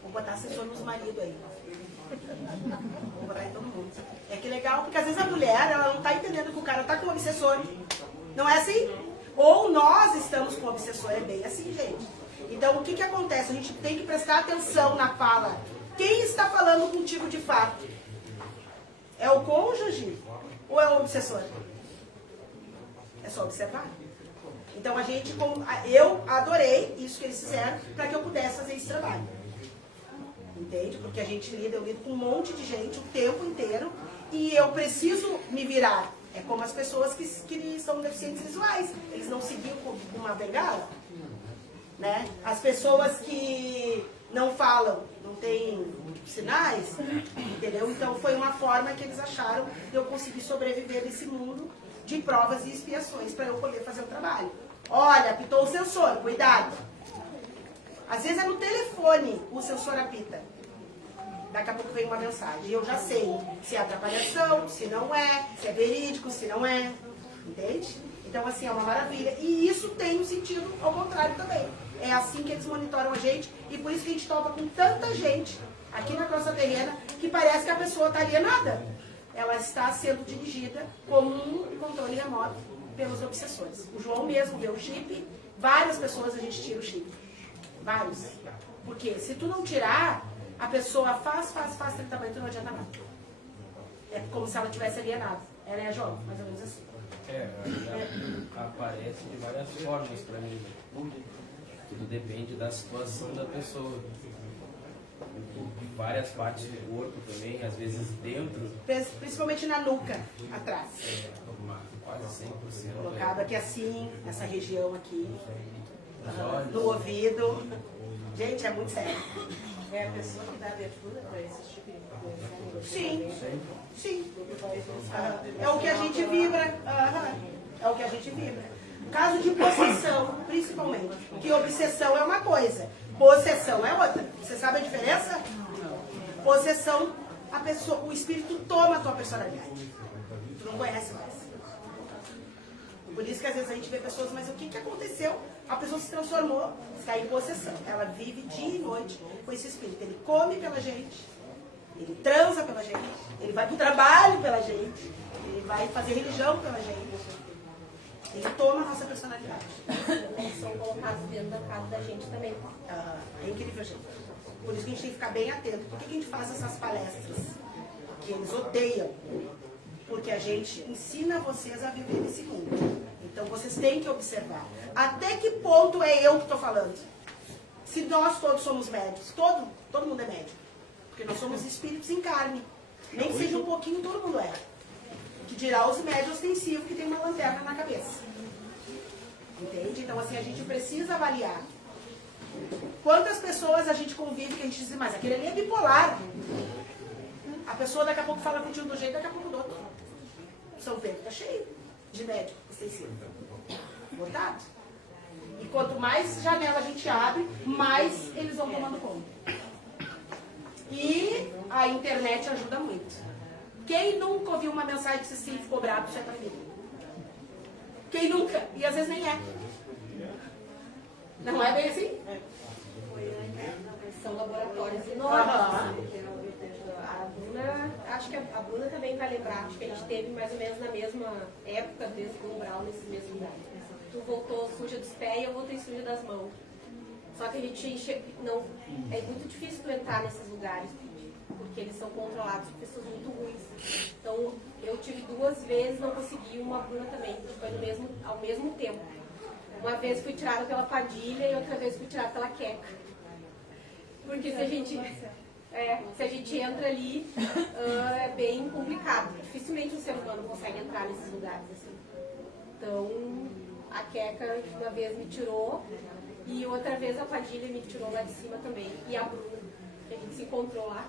Vou botar sensor nos maridos aí. Vou botar em todo mundo. É que legal, porque às vezes a mulher, ela não está entendendo que o cara está com obsessor. Não é assim? Ou nós estamos com obsessor, é bem assim, gente. Então o que que acontece? A gente tem que prestar atenção na fala. Quem está falando contigo de fato? É o cônjuge ou é o obsessor? É só observar. Então eu adorei isso que eles fizeram para que eu pudesse fazer esse trabalho. Entende? Porque a gente eu lido com um monte de gente o tempo inteiro e eu preciso me virar. É como as pessoas que são deficientes visuais. Eles não seguiam com uma bengala, né? As pessoas que não falam, não têm sinais, entendeu? Então foi uma forma que eles acharam de eu conseguir sobreviver nesse mundo de provas e expiações para eu poder fazer o trabalho. Olha, apitou o sensor, cuidado. Às vezes é no telefone o sensor apita. Daqui a pouco vem uma mensagem. E eu já sei se é atrapalhação, se não é, se é verídico, se não é. Entende? Então, assim, é uma maravilha. E isso tem um sentido ao contrário também. É assim que eles monitoram a gente. E por isso que a gente topa com tanta gente aqui na nossa terrena que parece que a pessoa está alienada. ela está sendo dirigida como um controle remoto pelos obsessores. O João mesmo deu o chip, várias pessoas a gente tira o chip. Vários. Porque se tu não tirar, a pessoa faz tratamento e não adianta nada. É como se ela tivesse alienado. É, né, João? Mais ou menos assim. Aparece de várias formas pra mim. Tudo depende da situação da pessoa. Várias partes do corpo também, às vezes dentro. Principalmente na nuca, atrás. Quase 100%. Colocado aqui assim, nessa região aqui. Os olhos. No ouvido. Gente, é muito sério. É a pessoa que dá abertura para esse tipo de coisa? Sim, sim. É o que a gente vibra. É o que a gente vibra. Caso de possessão, principalmente. Que obsessão é uma coisa, possessão é outra. Você sabe a diferença? Possessão, a pessoa, o espírito toma a tua personalidade. Tu não conhece mais. Por isso que às vezes a gente vê pessoas, mas o que aconteceu? A pessoa se transformou, está em possessão. Ela vive dia e noite com esse espírito. Ele come pela gente, ele transa pela gente, ele vai para o trabalho pela gente, ele vai fazer religião pela gente. Ele toma a nossa personalidade. Eles são colocados dentro da casa da gente também. É incrível, gente. Por isso que a gente tem que ficar bem atento. Por que a gente faz essas palestras? Que eles odeiam. Porque a gente ensina vocês a viver nesse mundo. Então vocês têm que observar. Até que ponto é eu que estou falando? Se nós todos somos médios, todo mundo é médio. Porque nós somos espíritos em carne. Nem que seja um pouquinho, todo mundo é. Que dirá os médios ostensivos que tem uma lanterna na cabeça. Entende? Então assim, a gente precisa avaliar. Quantas pessoas a gente convive que a gente diz, mas aquele ali é bipolar. A pessoa daqui a pouco fala contigo do jeito, daqui a pouco do outro. São Pedro está cheio de médico ostensivo. Botado. E quanto mais janela a gente abre, mais eles vão tomando conta. E a internet ajuda muito. Quem nunca ouviu uma mensagem que se ficou bravo com certa filha? Quem nunca? E às vezes nem é. Não é bem assim? São laboratórios enormes. A Bruna, acho que a Bruna também vai lembrar, acho que a gente teve mais ou menos na mesma época, desde o umbral, nesses mesmos lugares. Tu voltou suja dos pés e eu voltei suja das mãos. Só que a gente não. É muito difícil tu entrar nesses lugares, porque eles são controlados por pessoas muito ruins. Então, eu tive 2 vezes, não consegui, uma Bruna também, foi ao mesmo tempo. Uma vez fui tirada pela Padilha e outra vez fui tirada pela Queca. Porque se a gente entra ali, é bem complicado. Dificilmente um ser humano consegue entrar nesses lugares assim. Então, a Queca uma vez me tirou e outra vez a Padilha me tirou lá de cima também. E a Bruna, que a gente se encontrou lá.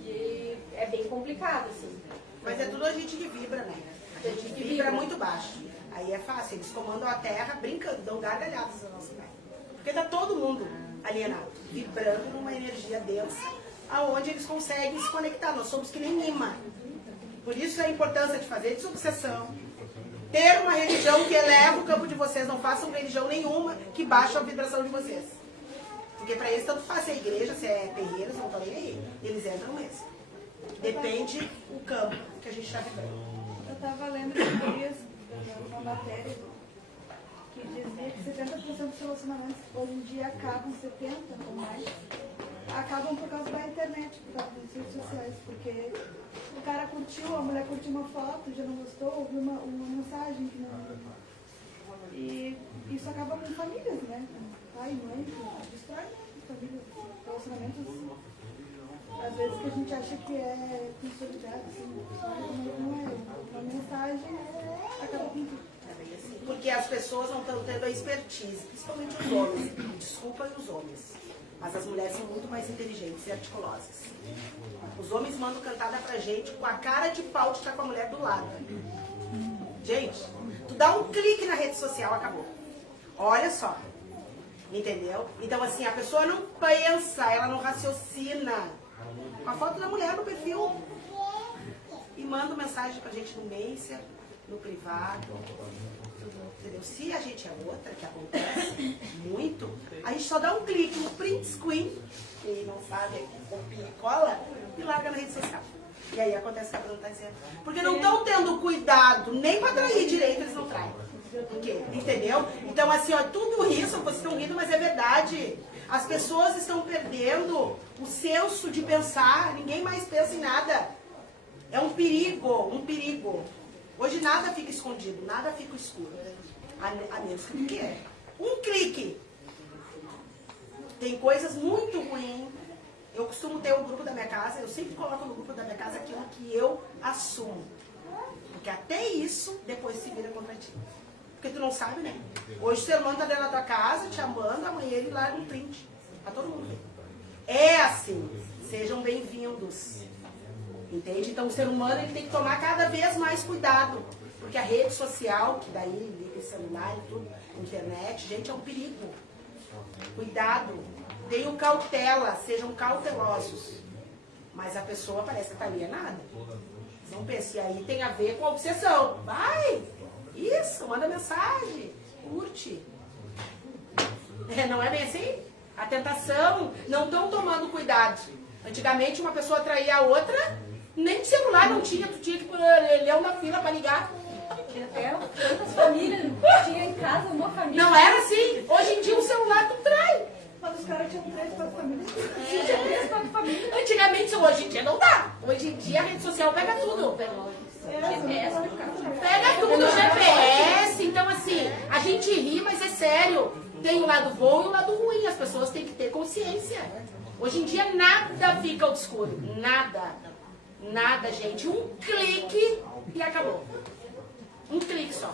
E é bem complicado, assim. Mas é tudo a gente que vibra, né? A gente vibra muito baixo. Aí é fácil, eles comandam a terra brincando, dão gargalhadas na nossa terra. Porque tá todo mundo alienado, vibrando numa energia densa, aonde eles conseguem se conectar. Nós somos que nem imã. Por isso a importância de fazer desobsessão, ter uma religião que eleva o campo de vocês, não façam religião nenhuma que baixe a vibração de vocês. Porque para eles tanto faz se é igreja, se é terreiro, não estão nem aí. Eles entram mesmo. Depende do campo que a gente está vibrando. Eu estava lendo esses dias uma matéria que dizia que 70% dos relacionamentos hoje em dia acabam, 70% ou mais, acabam por causa da internet, por causa das redes sociais, porque o cara curtiu, a mulher curtiu uma foto, já não gostou, ouviu uma mensagem que não... E isso acaba com famílias, né? Pai, mãe, destrói famílias, relacionamentos, às vezes que a gente acha que é consolidado, assim, não é. A mensagem acaba com tudo. Porque as pessoas não estão tendo a expertise, principalmente os homens. Desculpem os homens, mas as mulheres são muito mais inteligentes e articulosas. Os homens mandam cantada pra gente com a cara de pau de estar com a mulher do lado. Gente, tu dá um clique na rede social, acabou. Olha só. Entendeu? Então assim, a pessoa não pensa, ela não raciocina. Com a foto da mulher no perfil. E manda mensagem pra gente no Messenger, no privado. Entendeu? Se a gente é outra, que acontece muito, a gente só dá um clique no print screen, quem não sabe, copia e cola, e larga na rede social. E aí acontece o que a Bruna está dizendo. Porque não estão tendo cuidado, nem para atrair direito eles não traem. Por quê? Entendeu? Então, assim, ó, tudo isso, vocês estão rindo, mas é verdade. As pessoas estão perdendo o senso de pensar, ninguém mais pensa em nada. É um perigo, um perigo. Hoje nada fica escondido, nada fica escuro. A menos que é. Um clique. Tem coisas muito ruins. Eu costumo ter um grupo da minha casa, eu sempre coloco no grupo da minha casa aquilo que eu assumo. Porque até isso depois se vira contra ti. Porque tu não sabe, né? Hoje o ser humano tá dentro da tua casa, te amando, amanhã ele larga um print. Pra todo mundo ver. É assim. Sejam bem-vindos. Entende? Então o ser humano ele tem que tomar cada vez mais cuidado. Porque a rede social, que daí liga o celular e tudo, internet, gente, é um perigo. Cuidado. Tenham cautela, sejam cautelosos. Mas a pessoa parece que está alienada. Não pense, e aí tem a ver com a obsessão. Vai! Isso, manda mensagem, curte. Não é bem assim? A tentação, não estão tomando cuidado. Antigamente uma pessoa atraía a outra, nem de celular não tinha, tu tinha que ler uma fila para ligar. Quantas famílias tinha em casa, uma família. Não era assim. Hoje em dia o celular tu trai. Mas os caras tinham 3, 4 famílias. Tinha 3, 4 famílias. Antigamente, hoje em dia não dá. Hoje em dia a rede social pega tudo. Pega tudo, GPS. Então, assim, a gente ri, mas é sério. Tem o lado bom e o lado ruim. As pessoas têm que ter consciência. Hoje em dia nada fica obscuro. Nada. Nada, gente. Um clique e acabou. Um clique só.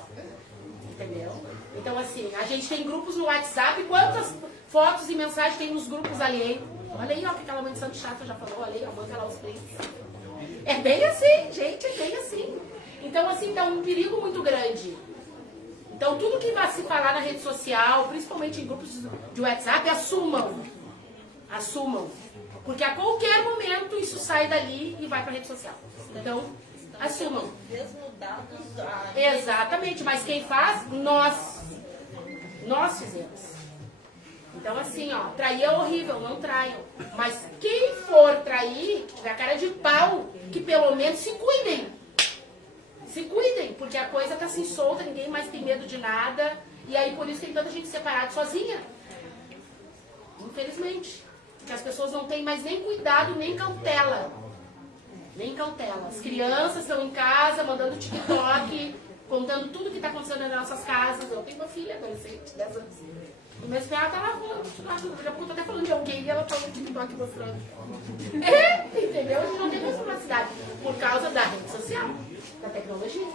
Entendeu? Então, assim, a gente tem grupos no WhatsApp. Quantas fotos e mensagens tem nos grupos alheios? Olha aí, ó, que aquela mãe de santo chata já falou. Olha aí, ó, manda lá os prints. É bem assim, gente, é bem assim. Então, assim, tá um perigo muito grande. Então, tudo que vai se falar na rede social, principalmente em grupos de WhatsApp, assumam. Assumam. Porque a qualquer momento isso sai dali e vai para a rede social. Então, assumam. Exatamente, mas quem faz? Nós. Nós fizemos. Então, assim, ó, trair é horrível, não traiam. Mas quem for trair, tiver a cara de pau, que pelo menos se cuidem. Se cuidem, porque a coisa tá assim solta, ninguém mais tem medo de nada. E aí, por isso tem tanta gente separada sozinha. Infelizmente. Porque as pessoas não têm mais nem cuidado, nem cautela. Nem cautela. As crianças estão em casa, mandando TikTok, contando tudo que está acontecendo nas nossas casas. Eu tenho uma filha adolescente, 10 anos. E minha filha tá lá falando, daqui a pouco eu tô até falando de alguém e ela tá no TikTok mostrando. Entendeu? A gente não tem mais privacidade por causa da rede social, da tecnologia.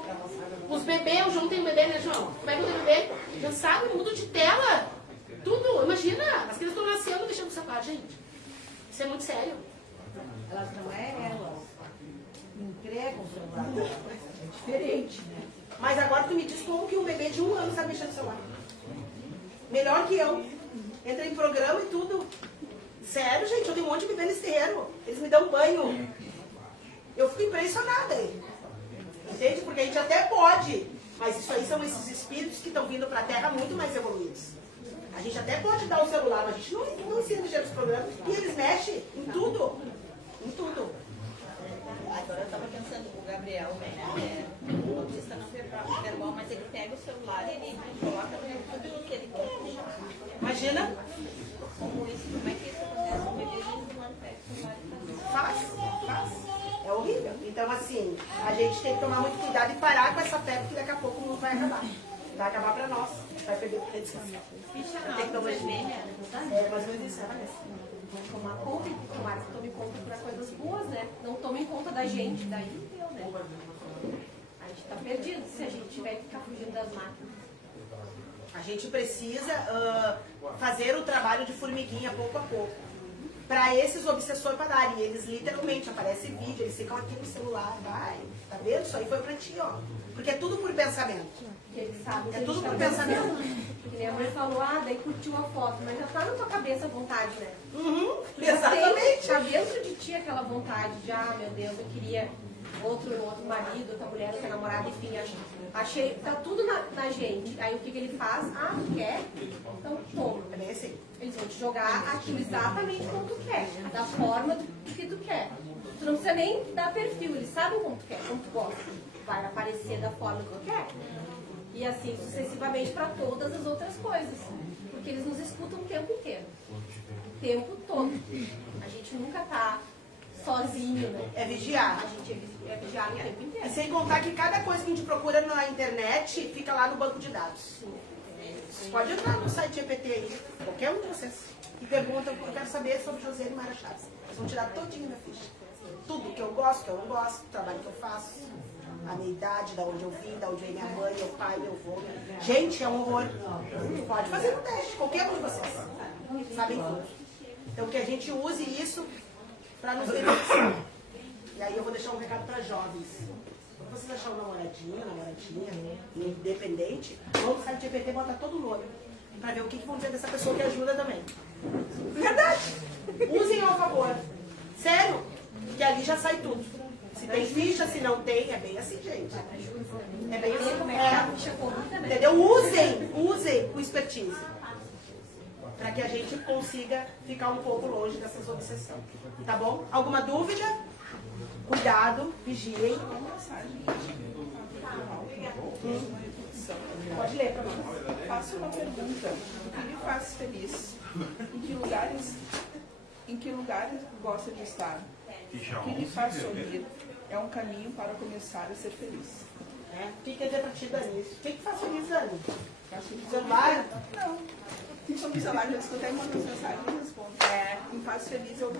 Os bebês, o João tem um bebê, né, João? Como é que eu tenho bebê? Já sabe, muda de tela. Tudo, imagina, as crianças estão nascendo deixando o celular, gente. Isso é muito sério. Elas não é elas. Entregam o celular. É diferente, né? Mas agora tu me diz como que um bebê de 1 ano sabe mexer no celular. Melhor que eu. Entra em programa e tudo. Sério, gente, eu tenho um monte de bebê nesse terreiro. Eles me dão banho. Eu fico impressionada. Entende? Porque a gente até pode. Mas isso aí são esses espíritos que estão vindo para a Terra muito mais evoluídos. A gente até pode dar o celular, mas a gente não ensina a mexer nos programas. E eles mexem em tudo. Em tudo. Agora eu estava pensando, o Gabriel, né? O autista não verbal, mas ele pega o celular e ele coloca tudo o que ele quer. Imagina. Como é que isso acontece? Um bebezinho de 1 ano pega o celular e Faz. É horrível. Então, assim, a gente tem que tomar muito cuidado e parar com essa febre que daqui a pouco não vai acabar. Vai acabar pra nós. Vai perder a rede social. Ficha A tecnologia. É, mais ou menos isso, Vamos tomar conta e tomara que tome conta para coisas boas, né? Não tome conta da gente, daí deu, né? A gente tá perdido se a gente tiver que ficar fugindo das máquinas. A gente precisa fazer o trabalho de formiguinha pouco a pouco. Para esses obsessores pararem. Eles literalmente aparece vídeo, eles ficam aqui no celular. Vai, tá vendo? Isso aí foi pra ti, ó. Porque é tudo por pensamento. Ele sabe É tudo por pensamento. Porque minha mãe falou, daí curtiu a foto, mas já tá na tua cabeça a vontade, né? Uhum, exatamente. Tá dentro de ti aquela vontade de, meu Deus, eu queria outro marido, outra mulher, outra namorada, enfim, achei, tá tudo na gente. Aí o que ele faz? Tu quer? Então toma. É bem assim. Eles vão te jogar aquilo exatamente como tu quer, da forma que tu quer. Tu não precisa nem dar perfil, eles sabem como tu quer, como tu gosta. Vai aparecer da forma que tu quer. E assim sucessivamente para todas as outras coisas. Porque eles nos escutam o tempo inteiro. O tempo todo. A gente nunca tá sozinho, né? É vigiar. A gente é vigiar o tempo inteiro. E sem contar que cada coisa que a gente procura na internet fica lá no banco de dados. Você pode entrar no site GPT aí, qualquer um de vocês, e pergunta, eu quero saber sobre Josiane Mara Chaves. Eles vão tirar todinho minha ficha. Tudo que eu gosto, que eu não gosto, o trabalho que eu faço, a minha idade, da onde eu vim, da onde vem minha mãe, meu pai, meu avô. Gente, é um horror. Pode fazer um teste, qualquer um de vocês. Sabem tudo. Então que a gente use isso para nos beneficiar. E aí eu vou deixar um recado para jovens. Quando vocês acharem um namoradinha, independente, vão no site GPT e botar todo o nome. Para ver o que vão ver dessa pessoa que ajuda também. Verdade! Usem ao favor. Sério, que ali já sai tudo. Se tem ficha, se não tem, é bem assim, gente. É bem assim. Entendeu? Usem o expertise. Para que a gente consiga ficar um pouco longe dessas obsessões. Tá bom? Alguma dúvida? Cuidado, vigiem. Pode ler para nós. Faço uma pergunta. O que lhe faz feliz? Em que lugares gosta de estar? O que lhe faz sorrir? É um caminho para começar a ser feliz. O que quer dizer para ti, Dani? O que faz feliz, Dani? Celular? Não. Sobre o celular, eu escutei uma mensagem e respondo. Me faz feliz eu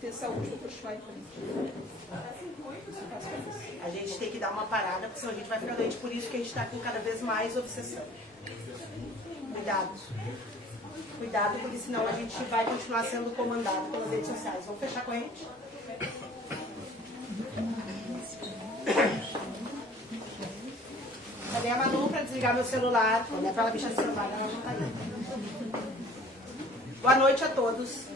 ter saúde para continuar em frente. A gente tem que dar uma parada, porque senão a gente vai ficar doente. Por isso que a gente está com cada vez mais obsessão. Cuidado. Cuidado, porque senão a gente vai continuar sendo comandado pelas redes sociais. Vamos fechar a corrente? Cadê a Manu para desligar meu celular? Quando é para ela mexer no celular, ela não está aí. Boa noite a todos.